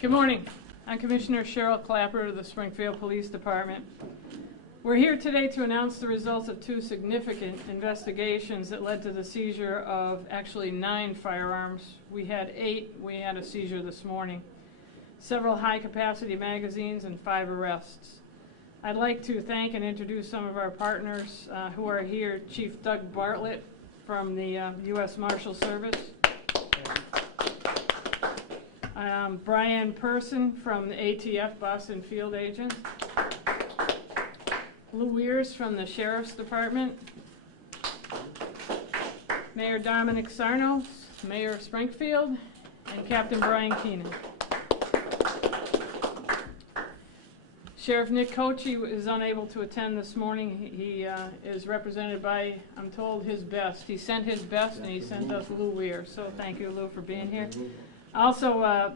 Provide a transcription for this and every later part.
Good morning. I'm Commissioner Cheryl Clapper of the Springfield Police Department. We're here today to announce the results of two significant investigations that led to the seizure of actually 9 firearms. We had 8. We had a seizure this morning. Several high-capacity magazines and 5 arrests. I'd like to thank and introduce some of our partners who are here. Chief Doug Bartlett from the U.S. Marshal Service. Brian Person from the ATF, Boston Field Agent. Lou Weirs from the Sheriff's Department. Mayor Dominic Sarno, Mayor of Springfield, and Captain Brian Keenan. Sheriff Nick Cochi is unable to attend this morning. He is represented by, I'm told, his best. He sent his best, and he sent us Lou Weirs. So thank you, Lou, for being here. Also,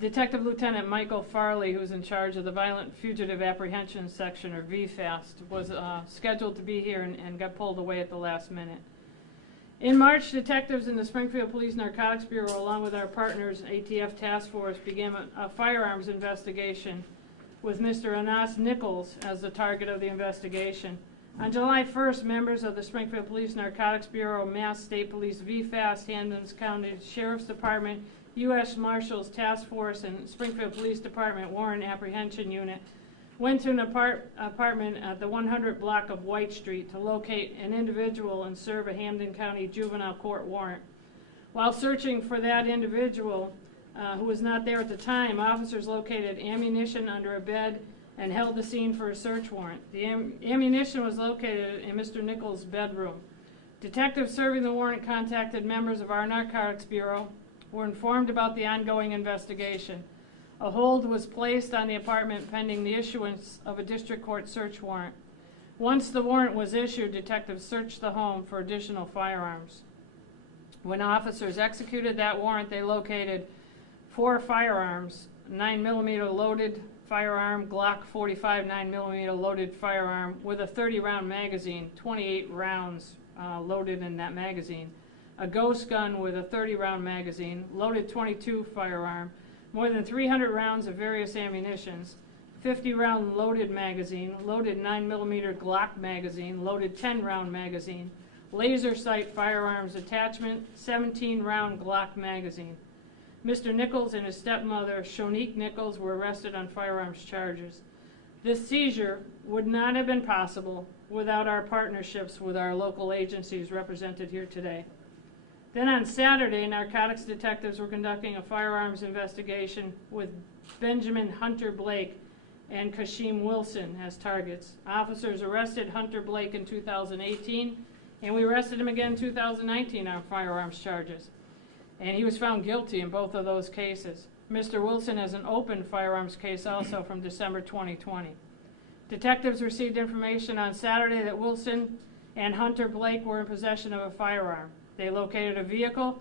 Detective Lieutenant Michael Farley, who's in charge of the Violent Fugitive Apprehension Section, or VFAST, was scheduled to be here and got pulled away at the last minute. In March, detectives in the Springfield Police Narcotics Bureau, along with our partners, ATF Task Force, began a firearms investigation with Mr. Anas Nichols as the target of the investigation. On July 1st, members of the Springfield Police Narcotics Bureau, Mass State Police, VFAST, Hampden County Sheriff's Department, U.S. Marshals Task Force, and Springfield Police Department Warrant Apprehension Unit went to an apartment at the 100 block of White Street to locate an individual and serve a Hampden County Juvenile Court warrant. While searching for that individual, who was not there at the time, officers located ammunition under a bed and held the scene for a search warrant. The ammunition was located in Mr. Nichols' bedroom. Detectives serving the warrant contacted members of our Narcotics Bureau, were informed about the ongoing investigation. A hold was placed on the apartment pending the issuance of a district court search warrant. Once the warrant was issued, detectives searched the home for additional firearms. When officers executed that warrant, they located 4 firearms, 9mm loaded firearm, Glock 45 9mm loaded firearm with a 30-round magazine, 28 rounds loaded in that magazine. A ghost gun with a 30-round magazine, loaded .22 firearm, more than 300 rounds of various ammunitions, 50-round loaded magazine, loaded 9mm Glock magazine, loaded 10-round magazine, laser sight firearms attachment, 17-round Glock magazine. Mr. Nichols and his stepmother, Shonique Nichols, were arrested on firearms charges. This seizure would not have been possible without our partnerships with our local agencies represented here today. Then on Saturday, narcotics detectives were conducting a firearms investigation with Benjamin Hunter Blake and Kashim Wilson as targets. Officers arrested Hunter Blake in 2018, and we arrested him again in 2019 on firearms charges. And he was found guilty in both of those cases. Mr. Wilson has an open firearms case also from December 2020. Detectives received information on Saturday that Wilson and Hunter Blake were in possession of a firearm. They located a vehicle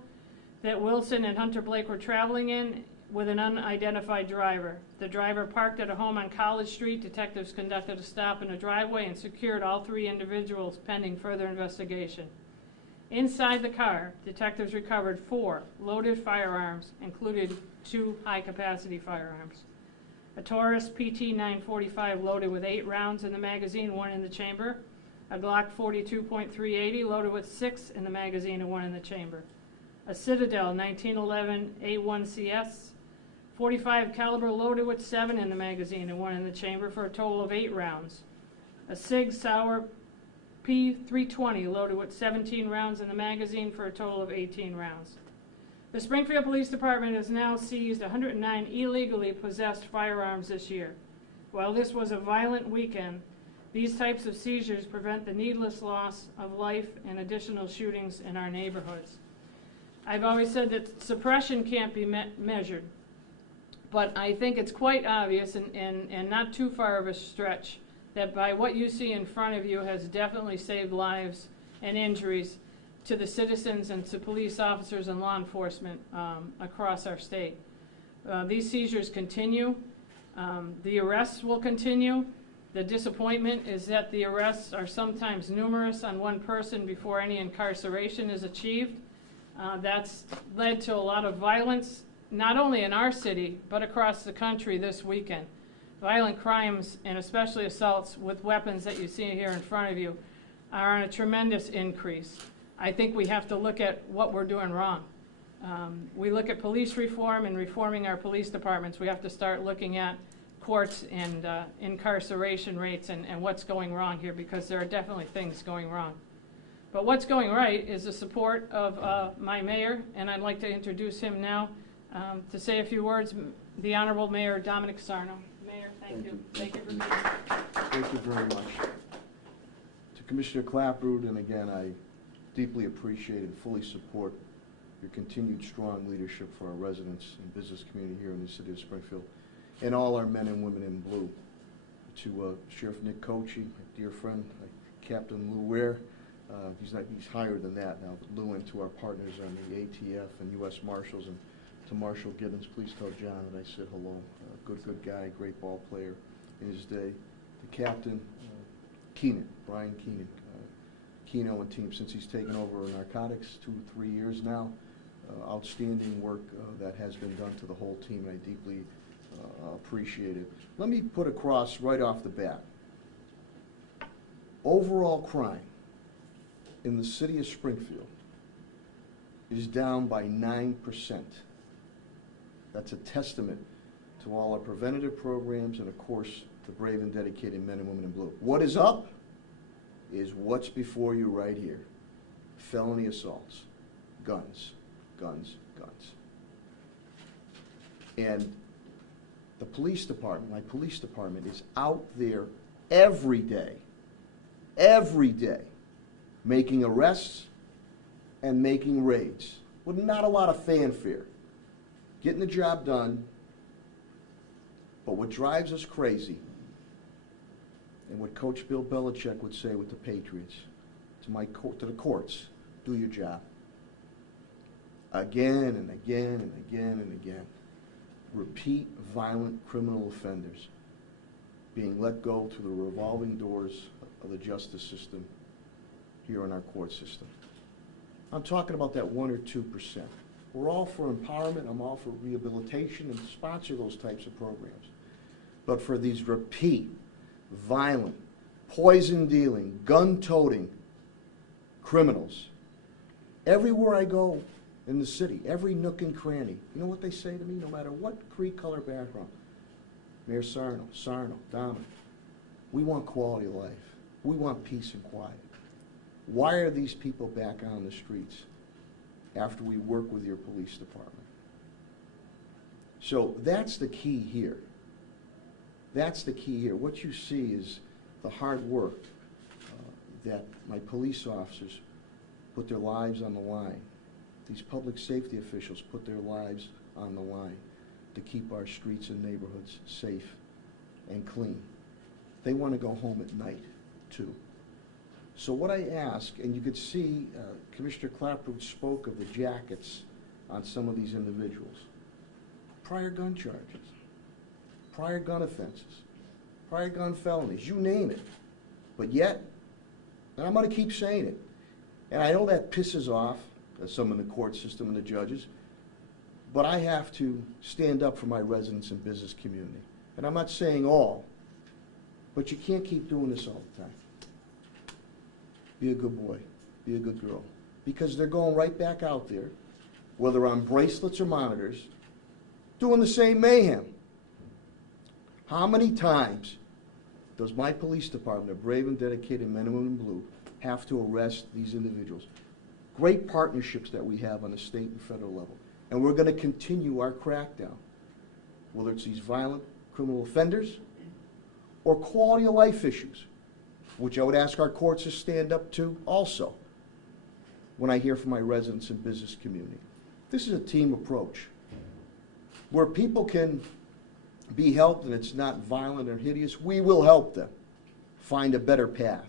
that Wilson and Hunter Blake were traveling in with an unidentified driver. The driver parked at a home on College Street. Detectives conducted a stop in a driveway and secured all 3 individuals pending further investigation. Inside the car, detectives recovered 4 loaded firearms, including 2 high-capacity firearms. A Taurus PT 945 loaded with 8 rounds in the magazine, 1 in the chamber. A Glock 42.380 loaded with 6 in the magazine and 1 in the chamber. A Citadel 1911 A1CS 45 caliber loaded with 7 in the magazine and 1 in the chamber for a total of 8 rounds. A Sig Sauer P320 loaded with 17 rounds in the magazine for a total of 18 rounds. The Springfield Police Department has now seized 109 illegally possessed firearms this year. While this was a violent weekend, these types of seizures prevent the needless loss of life and additional shootings in our neighborhoods. I've always said that suppression can't be measured, but I think it's quite obvious and not too far of a stretch that by what you see in front of you has definitely saved lives and injuries to the citizens and to police officers and law enforcement across our state. These seizures continue. The arrests will continue. The disappointment is that the arrests are sometimes numerous on one person before any incarceration is achieved. That's led to a lot of violence not only in our city, but across the country this weekend. Violent crimes, and especially assaults with weapons that you see here in front of you, are on a tremendous increase. I think we have to look at what we're doing wrong. We look at police reform and reforming our police departments. We have to start looking at courts and incarceration rates and what's going wrong here, because there are definitely things going wrong. But what's going right is the support of my mayor, and I'd like to introduce him now to say a few words, the Honorable Mayor Dominic Sarno. Mayor, thank you. Thank you for being here. Thank you very much. To Commissioner Clapprood, and again, I deeply appreciate and fully support your continued strong leadership for our residents and business community here in the city of Springfield, and all our men and women in blue. To Sheriff Nick Cochi, my dear friend, Captain Lou Ware, he's higher than that now, but Lou, and to our partners on the ATF and U.S. Marshals, and to Marshal Gibbons, please tell John that I said hello. Good guy, great ball player in his day. The Captain, Keenan, Brian Keenan, Keno and team, since he's taken over narcotics 2 to 3 years now. Outstanding work that has been done to the whole team. I deeply appreciate it. Let me put across right off the bat. Overall crime in the city of Springfield is down by 9%. That's a testament to all our preventative programs and, of course, the brave and dedicated men and women in blue. What is up is what's before you right here. Felony assaults, guns, guns, guns. And the police department, my police department, is out there every day, making arrests and making raids with not a lot of fanfare, getting the job done. But what drives us crazy, and what Coach Bill Belichick would say with the Patriots, to the courts, do your job. Again and again and again and again. Repeat violent criminal offenders being let go through the revolving doors of the justice system here in our court system. I'm talking about that 1 or 2%. We're all for empowerment. I'm all for rehabilitation and sponsor those types of programs. But for these repeat, violent, poison-dealing, gun-toting criminals, everywhere I go in the city, every nook and cranny, you know what they say to me, no matter what creed, color, background? Mayor Sarno, Dominic, we want quality of life. We want peace and quiet. Why are these people back on the streets after we work with your police department? So that's the key here. That's the key here. What you see is the hard work that my police officers put their lives on the line. These public safety officials put their lives on the line to keep our streets and neighborhoods safe and clean. They want to go home at night, too. So what I ask, and you could see Commissioner Clapprood spoke of the jackets on some of these individuals. Prior gun charges, prior gun offenses, prior gun felonies, you name it. But yet, and I'm going to keep saying it, and I know that pisses off some in the court system and the judges, but I have to stand up for my residents and business community. And I'm not saying all, but you can't keep doing this all the time. Be a good boy, be a good girl, because they're going right back out there, whether on bracelets or monitors, doing the same mayhem. How many times does my police department, of brave and dedicated men and women in blue, have to arrest these individuals? Great partnerships that we have on the state and federal level. And we're going to continue our crackdown, whether it's these violent criminal offenders or quality of life issues, which I would ask our courts to stand up to also when I hear from my residents and business community. This is a team approach where people can be helped and it's not violent or hideous. We will help them find a better path.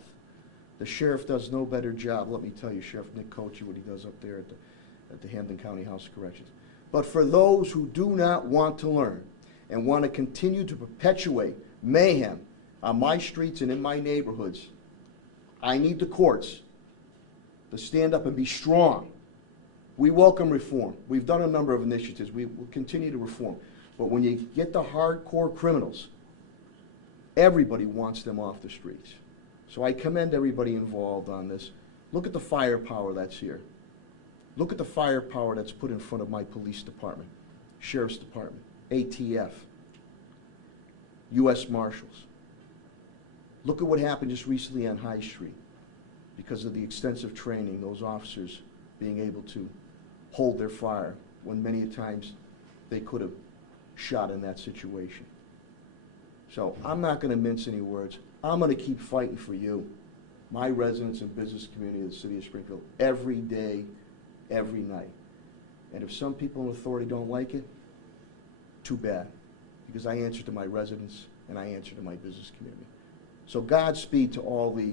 The sheriff does no better job, let me tell you, Sheriff Nick Cochi, what he does up there at the Hampden County House of Corrections. But for those who do not want to learn and want to continue to perpetuate mayhem on my streets and in my neighborhoods, I need the courts to stand up and be strong We welcome reform. We've done a number of initiatives. We will continue to reform. But when you get the hardcore criminals, everybody wants them off the streets. So I commend everybody involved on this. Look at the firepower that's here. Look at the firepower that's put in front of my police department, sheriff's department, ATF, U.S. Marshals. Look at what happened just recently on High Street because of the extensive training, those officers being able to hold their fire when many times they could have shot in that situation. So I'm not going to mince any words. I'm going to keep fighting for you, my residents and business community of the city of Springfield, every day, every night. And if some people in authority don't like it, too bad, because I answer to my residents and I answer to my business community. So Godspeed to all the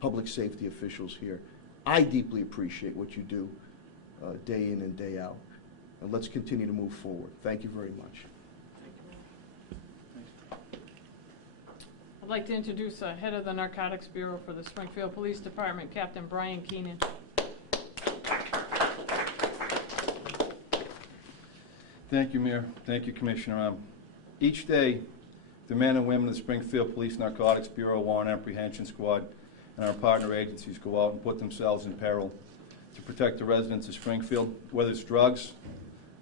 public safety officials here. I deeply appreciate what you do day in and day out. And let's continue to move forward. Thank you very much. I'd like to introduce head of the Narcotics Bureau for the Springfield Police Department, Captain Brian Keenan. Thank you, Mayor. Thank you, Commissioner. Each day, the men and women of the Springfield Police Narcotics Bureau, Warrant Apprehension Squad, and our partner agencies go out and put themselves in peril to protect the residents of Springfield, whether it's drugs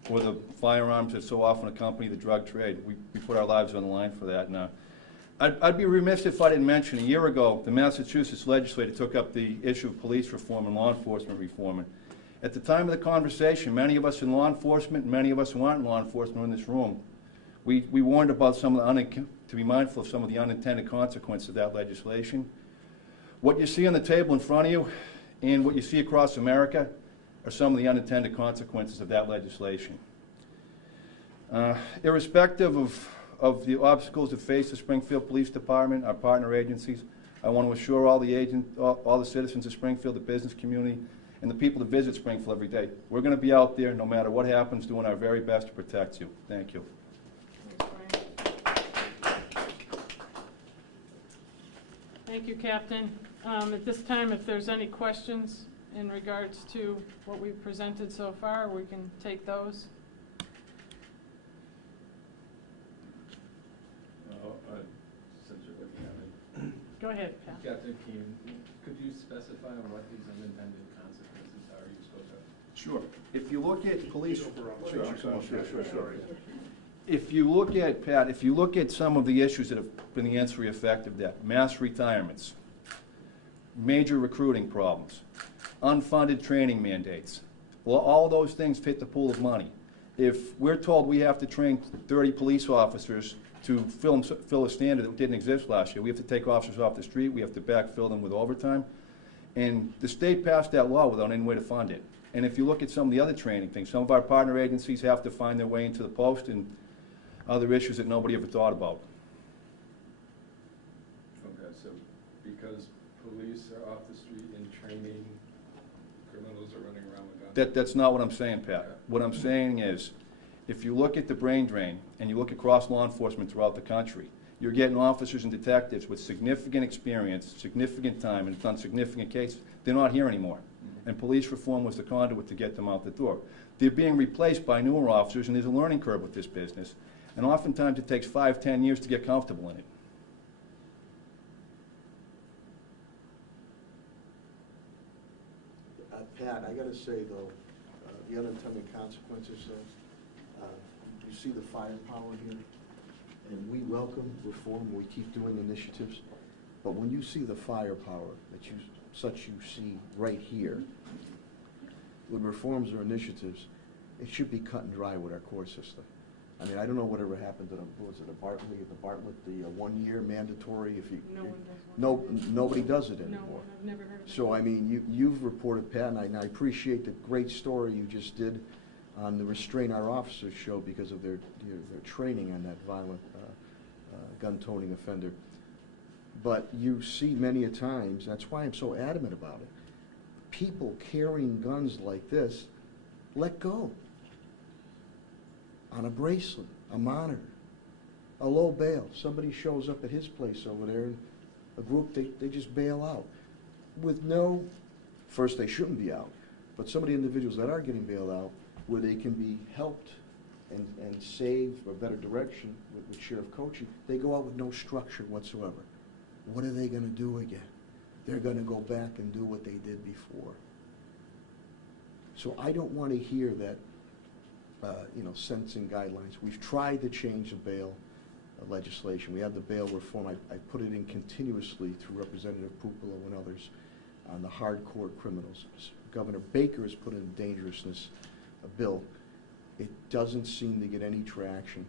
or the firearms that so often accompany the drug trade. We put our lives on the line for that. And I'd be remiss if I didn't mention, a year ago, the Massachusetts legislature took up the issue of police reform and law enforcement reform. And at the time of the conversation, many of us in law enforcement, and many of us who aren't in law enforcement in this room, we warned about some of the to be mindful of some of the unintended consequences of that legislation. What you see on the table in front of you and what you see across America are some of the unintended consequences of that legislation. Irrespective of the obstacles that face the Springfield Police Department, our partner agencies, I want to assure all the citizens of Springfield, the business community, and the people that visit Springfield every day, we're going to be out there no matter what happens, doing our very best to protect you. Thank you. Thank you, Captain. At this time, if there's any questions in regards to what we've presented so far, we can take those. Since you're looking at it, Go ahead, Pat. Captain Keenan, could you specify on what these unintended consequences are you spoke of? Sure. If you look at police... Sure. If you look at, Pat, if you look at some of the issues that have been the ancillary effect of that, mass retirements, major recruiting problems, unfunded training mandates, well, all those things fit the pool of money. If we're told we have to train 30 police officers to fill a standard that didn't exist last year, we have to take officers off the street, we have to backfill them with overtime, and the state passed that law without any way to fund it. And if you look at some of the other training things, some of our partner agencies have to find their way into the post and other issues that nobody ever thought about. Okay, so because police are off the street in training, criminals are running around with guns? That's not what I'm saying, Pat. Okay. What I'm saying is, if you look at the brain drain and you look across law enforcement throughout the country, you're getting officers and detectives with significant experience, significant time, and done significant cases. They're not here anymore. And police reform was the conduit to get them out the door. They're being replaced by newer officers, and there's a learning curve with this business. And oftentimes it takes 5, 10 years to get comfortable in it. Pat, I got to say, though, the unintended consequences, you see the firepower here, and we welcome reform, we keep doing initiatives, but when you see the firepower that you see right here, with reforms or initiatives, it should be cut and dry with our court system. I mean, I don't know whatever happened to the, what was it, the Bartlett, the 1 year mandatory, if you... No one does one. Nobody does it anymore. No, I've never heard of it. So, I mean, you've reported, Pat, and I appreciate the great story you just did on the Restrain Our Officers show because of their training on that violent gun-toting offender. But you see many a times, that's why I'm so adamant about it, people carrying guns like this, let go. On a bracelet, a monitor, a low bail. Somebody shows up at his place over there, and a group, they just bail out. With no, first they shouldn't be out, But some of the individuals that are getting bailed out, where they can be helped and saved a better direction with Sheriff Coaching, they go out with no structure whatsoever. What are they gonna do again? They're gonna go back and do what they did before. So I don't wanna hear that, sentencing guidelines. We've tried to change the bail legislation. We have the bail reform. I put it in continuously through Representative Pupolo and others on the hardcore criminals. Governor Baker has put in a dangerousness bill. It doesn't seem to get any traction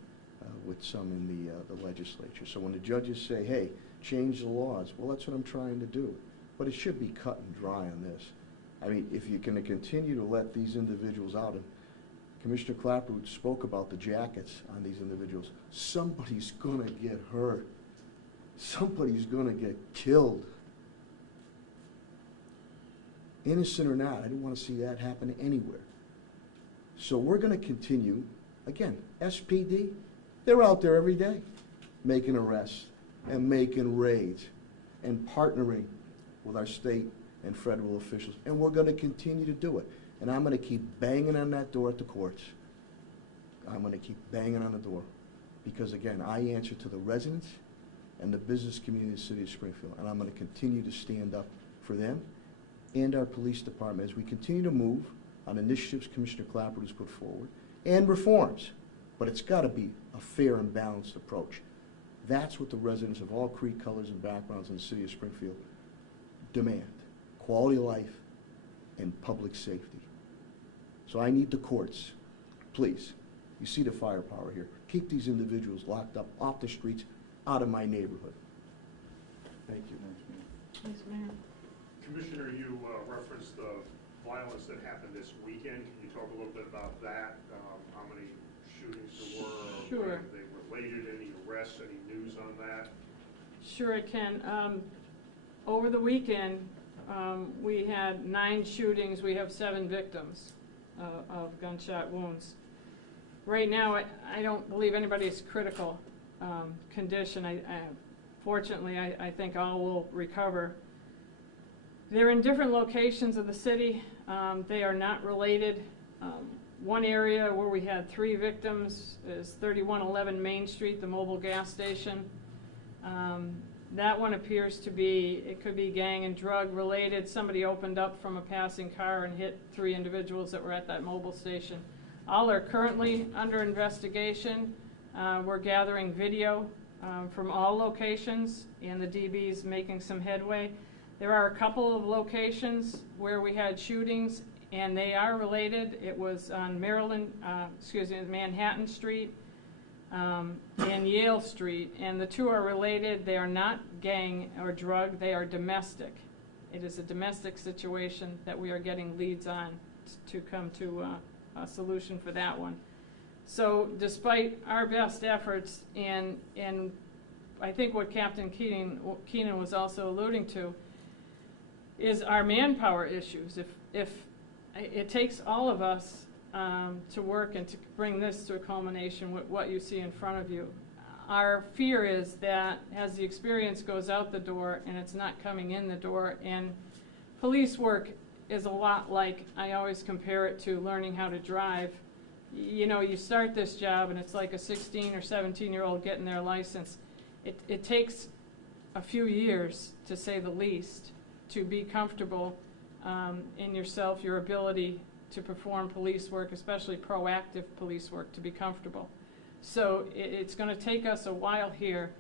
with some in the legislature. So when the judges say, hey, change the laws, well, that's what I'm trying to do. But it should be cut and dry on this. I mean, if you're going to continue to let these individuals out, and Commissioner Clapper spoke about the jackets on these individuals, somebody's going to get hurt. Somebody's going to get killed. Innocent or not, I didn't want to see that happen anywhere. So we're going to continue, again, SPD, they're out there every day making arrests and making raids and partnering with our state and federal officials, and we're going to continue to do it. And I'm going to keep banging on that door at the courts. I'm going to keep banging on the door because, again, I answer to the residents and the business community of the city of Springfield, and I'm going to continue to stand up for them and our police department as we continue to move on initiatives Commissioner Clapper has put forward and reforms. But it's got to be a fair and balanced approach. That's what the residents of all creed colors and backgrounds in the city of Springfield demand: quality of life and public safety. So I need the courts, please, you see the firepower here, keep these individuals locked up off the streets, out of my neighborhood. Thank you. Yes, Mayor. Commissioner, you referenced the violence that happened this weekend. Can you talk a little bit about that? How many shootings there were? Sure. Are they related? Any arrests? Any news on that? Sure, I can. Over the weekend, we had 9 shootings. We have 7 victims of gunshot wounds. Right now, I don't believe anybody's critical condition. Fortunately, I think all will recover. They're in different locations of the city. They are not related. One area where we had 3 victims is 3111 Main Street, the mobile gas station. That one appears to be, it could be gang and drug related. Somebody opened up from a passing car and hit 3 individuals that were at that mobile station. All are currently under investigation. We're gathering video from all locations, and the DB's making some headway. There are a couple of locations where we had shootings, and they are related. It was on Manhattan Street and Yale Street, and the 2 are related. They are not gang or drug, they are domestic. It is a domestic situation that we are getting leads on to come to a solution for that one. So despite our best efforts, and I think what Captain Keenan was also alluding to, is our manpower issues. If it takes all of us to work and to bring this to a culmination with what you see in front of you. Our fear is that as the experience goes out the door and it's not coming in the door, and police work is a lot like, I always compare it to learning how to drive. You know, you start this job and it's like a 16 or 17-year-old getting their license. It takes a few years, to say the least, to be comfortable in yourself, your ability to perform police work, especially proactive police work, to be comfortable. So it's going to take us a while here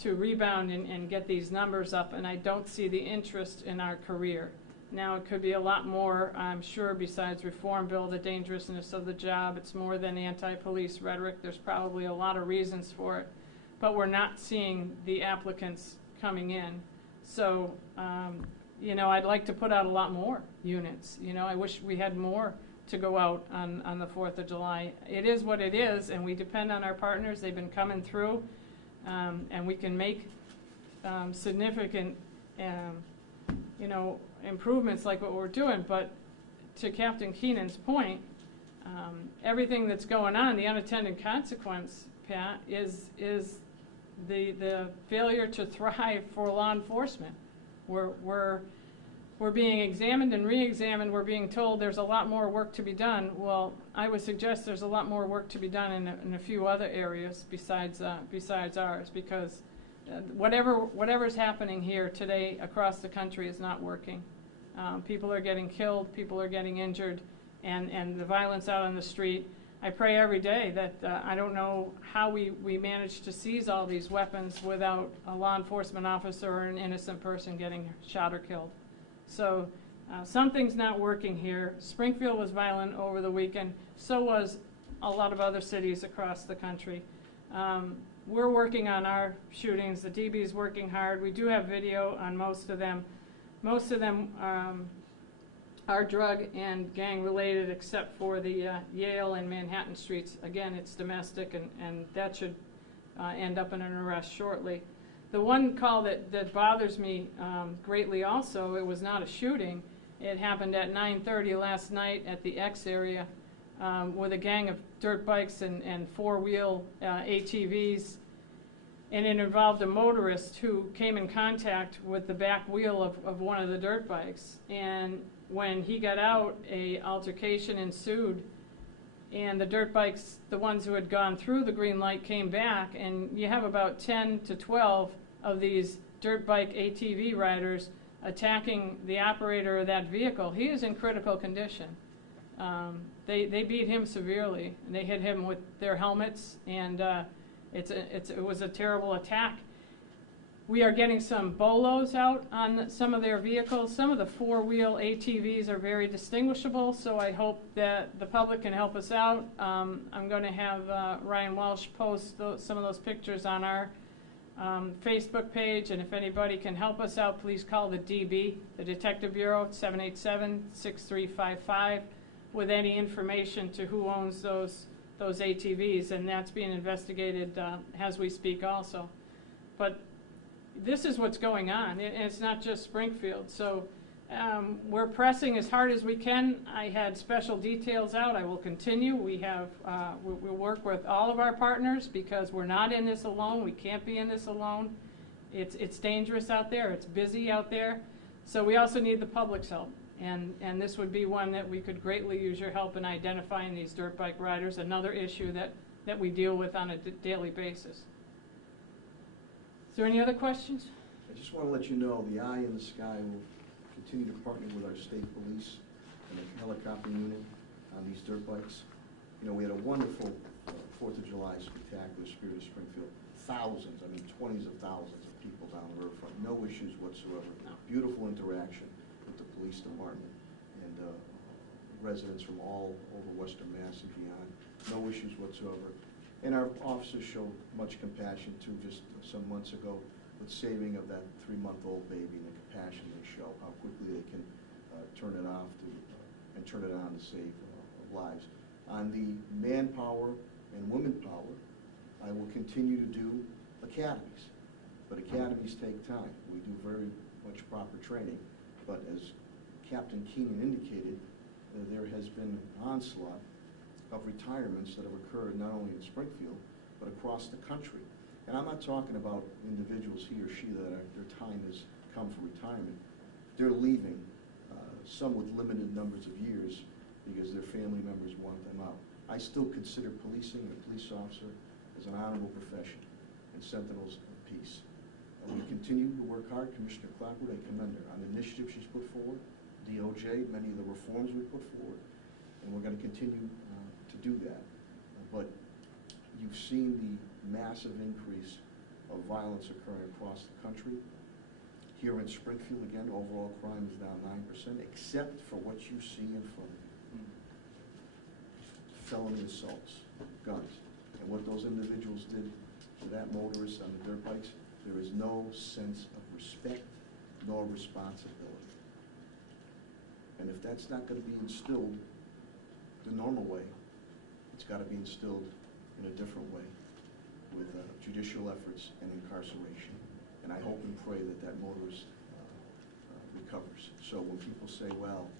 to rebound and get these numbers up, and I don't see the interest in our career. Now, it could be a lot more, I'm sure, besides reform bill, the dangerousness of the job. It's more than anti-police rhetoric. There's probably a lot of reasons for it, but we're not seeing the applicants coming in. So, you know, I'd like to put out a lot more units. You know, I wish we had more to go out on the 4th of July. It is what it is, and we depend on our partners. They've been coming through, and we can make significant, you know, improvements like what we're doing. But to Captain Keenan's point, everything that's going on, the unintended consequence, Pat, is the failure to thrive for law enforcement. We're we're being examined and re-examined. We're being told there's a lot more work to be done. Well, I would suggest there's a lot more work to be done in a few other areas besides ours, because whatever's happening here today across the country is not working. People are getting killed, people are getting injured, and the violence out on the street. I pray every day that I don't know how we manage to seize all these weapons without a law enforcement officer or an innocent person getting shot or killed. So something's not working here. Springfield was violent over the weekend. So was a lot of other cities across the country. We're working on our shootings. The DB's working hard. We do have video on most of them. Most of them are drug and gang related, except for the Yale and Manhattan streets. Again, it's domestic, and that should end up in an arrest shortly. The one call that bothers me greatly also, it was not a shooting. It happened at 9:30 last night at the X area with a gang of dirt bikes and four-wheel ATVs. And it involved a motorist who came in contact with the back wheel of one of the dirt bikes. And when he got out, a altercation ensued. And the dirt bikes, the ones who had gone through the green light, came back. And you have about 10 to 12 of these dirt bike ATV riders attacking the operator of that vehicle. He is in critical condition. They beat him severely, and they hit him with their helmets, and it was a terrible attack. We are getting some bolos out on some of their vehicles. Some of the four-wheel ATVs are very distinguishable, so I hope that the public can help us out. I'm going to have Ryan Walsh post some of those pictures on our Facebook page, and if anybody can help us out, please call the DB, the Detective Bureau, 787-6355, with any information to who owns those ATVs, and that's being investigated as we speak also. But this is what's going on, and it's not just Springfield. So we're pressing as hard as we can. I had special details out. I will continue. We'll work with all of our partners, because we're not in this alone. We can't be in this alone. It's dangerous out there. It's busy out there. So we also need the public's help. And this would be one that we could greatly use your help in identifying these dirt bike riders, another issue that we deal with on a daily basis. Is there any other questions? I just want to let you know the Eye in the Sky will continue to partner with our state police and the helicopter unit on these dirt bikes. You know, we had a wonderful 4th of July spectacular, Spirit of Springfield. Thousands, I mean 20s of thousands of people down the riverfront. No issues whatsoever. Beautiful interaction with the police department and residents from all over Western Mass and beyond. No issues whatsoever. And our officers show much compassion too, just some months ago, with saving of that 3-month-old baby, and the compassion they show, how quickly they can turn it off and turn it on to save lives. On the manpower and women power, I will continue to do academies, but academies take time. We do very much proper training, but as Captain Keenan indicated, there has been an onslaught of retirements that have occurred not only in Springfield, but across the country. And I'm not talking about individuals, he or she, that their time has come for retirement. They're leaving, some with limited numbers of years, because their family members want them out. I still consider policing and a police officer as an honorable profession and sentinels of peace. And we continue to work hard. Commissioner Clapwood, I commend her on the initiatives she's put forward, DOJ, many of the reforms we put forward, and we're going to continue to do that. But you've seen the massive increase of violence occurring across the country. Here in Springfield, again, overall crime is down 9%, except for what you see in front of you. Felony assaults, guns. And what those individuals did to that motorist on the dirt bikes, there is no sense of respect nor responsibility. And if that's not going to be instilled the normal way, it's got to be instilled in a different way with judicial efforts and incarceration. And I hope and pray that that motorist recovers. So when people say, well,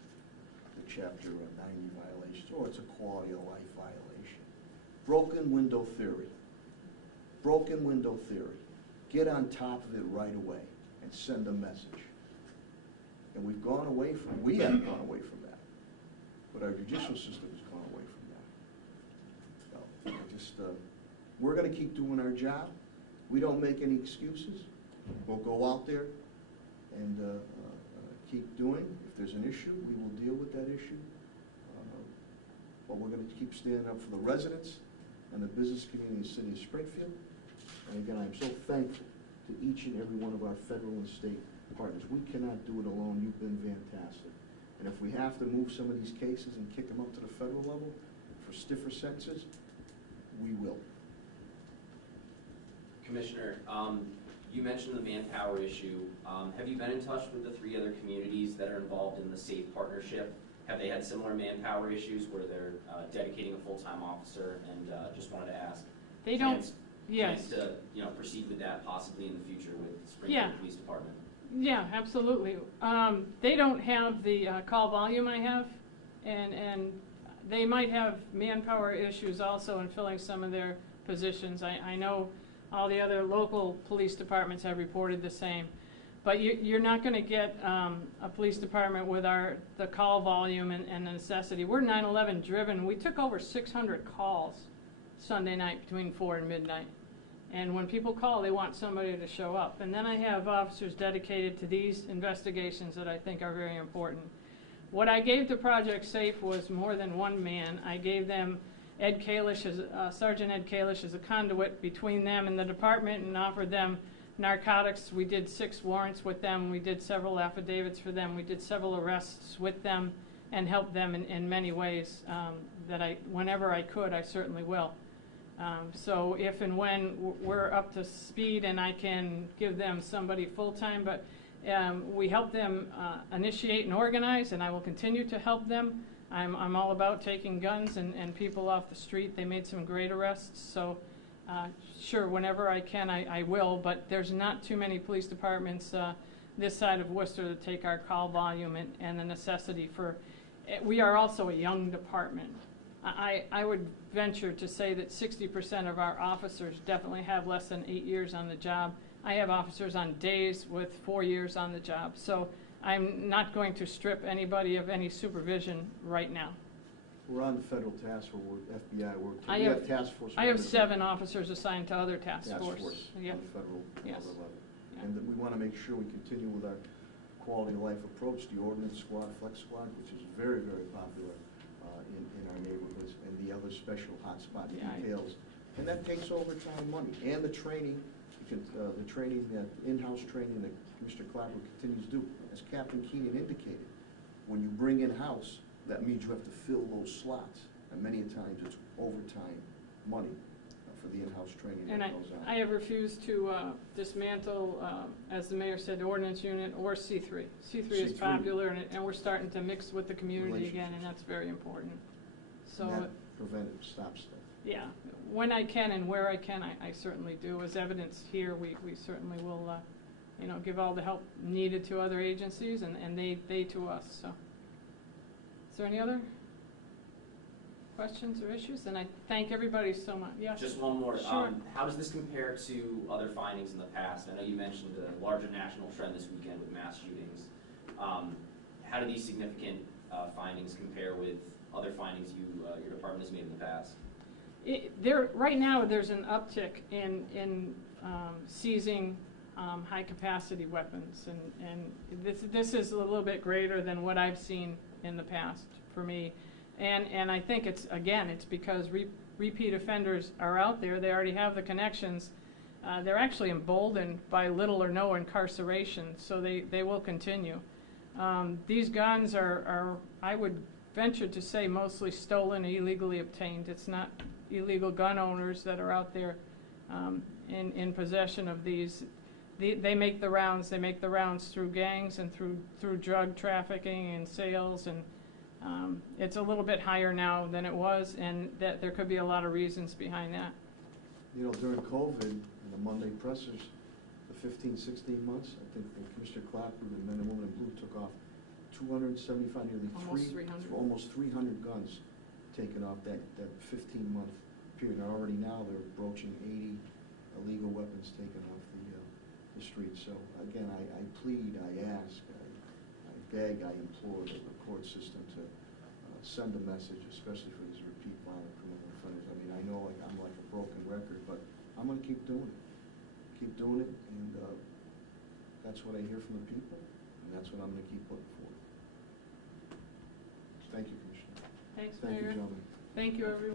the Chapter 90 violations, or it's a quality of life violation. Broken window theory. Broken window theory. Get on top of it right away and send a message. And we've gone away from, we haven't gone away from that, but our judicial system has gone away from that. So, I just, we're gonna keep doing our job. We don't make any excuses. We'll go out there and keep doing. If there's an issue, we will deal with that issue. But we're gonna keep standing up for the residents and the business community in the city of Springfield. And again, I'm so thankful to each and every one of our federal and state partners. We cannot do it alone. You've been fantastic. And if we have to move some of these cases and kick them up to the federal level for stiffer sentences, we will. Commissioner, you mentioned the manpower issue. Have you been in touch with the 3 other communities that are involved in the SAFE partnership? Have they had similar manpower issues where they're dedicating a full-time officer? And just wanted to ask. They don't, yes. Plans to proceed with that possibly in the future with Springfield Police Department? Yeah, absolutely. They don't have the call volume I have, and they might have manpower issues also in filling some of their positions. I know all the other local police departments have reported the same. But you're not going to get a police department with the call volume and the necessity. We're 9/11 driven. We took over 600 calls Sunday night between 4 and midnight. And when people call, they want somebody to show up. And then I have officers dedicated to these investigations that I think are very important. What I gave to Project SAFE was more than one man. I gave them Ed Kalish, Sergeant Ed Kalish, as a conduit between them and the department, and offered them narcotics. We did 6 warrants with them. We did several affidavits for them. We did several arrests with them and helped them in many ways that whenever I could, I certainly will. So if and when we're up to speed and I can give them somebody full-time, but we help them initiate and organize, and I will continue to help them. I'm all about taking guns and people off the street. They made some great arrests, so sure, whenever I can, I will, but there's not too many police departments this side of Worcester to take our call volume and the necessity for, we are also a young department. I would venture to say that 60% of our officers definitely have less than 8 years on the job. I have officers on days with 4 years on the job, so I'm not going to strip anybody of any supervision right now. We're on the federal task force, FBI work. I We have task force. I have 7 officers assigned to other task force. Yeah. On the federal Yes. level. Yeah. And we want to make sure we continue with our quality of life approach, the ordnance squad, flex squad, which is very, very popular in our neighborhoods, and the other special hotspot details. And that takes overtime money, and the training, the training, that in-house training that Mr. Clapper continues to do. As Captain Keenan indicated, when you bring in-house, that means you have to fill those slots, and many a times it's overtime money for the in-house training And that goes on. I have refused to dismantle, as the mayor said, the ordinance unit or C3. C3 is C3. popular, and we're starting to mix with the community again, and that's very important. So, And that preventive stop stuff. yeah, when I can and where I can, I certainly do. As evidenced here, we certainly will, give all the help needed to other agencies, and they to us, so. Is there any other questions or issues? And I thank everybody so much. Yes? Just one more. Sure. How does this compare to other findings in the past? I know you mentioned a larger national trend this weekend with mass shootings. How do these significant findings compare with other findings your department has made in the past? Right now, there's an uptick in seizing high-capacity weapons, and this is a little bit greater than what I've seen in the past for me. And I think it's because repeat offenders are out there. They already have the connections. They're actually emboldened by little or no incarceration, so they will continue. These guns are, I would venture to say, mostly stolen, illegally obtained. It's not illegal gun owners that are out there in possession of these. They make the rounds. They make the rounds through gangs and through drug trafficking and sales, and it's a little bit higher now than it was, and that there could be a lot of reasons behind that. During COVID, in the Monday pressers, the 15, 16 months, I think Commissioner Clapper, the men and women in blue, took off 275, almost 300 guns taken off that 15-month period. And already now they're broaching 80 illegal weapons taken off the street. So again, I plead, I ask, I beg, I implore the court system to send a message, especially for these repeat violent criminal offenders. I mean, I know I'm like a broken record, but I'm gonna keep doing it. Keep doing it, and that's what I hear from the people, and that's what I'm gonna keep putting forward. Thank you, Commissioner. Thanks, Thank you, Mayor. gentlemen. Thank you, everyone.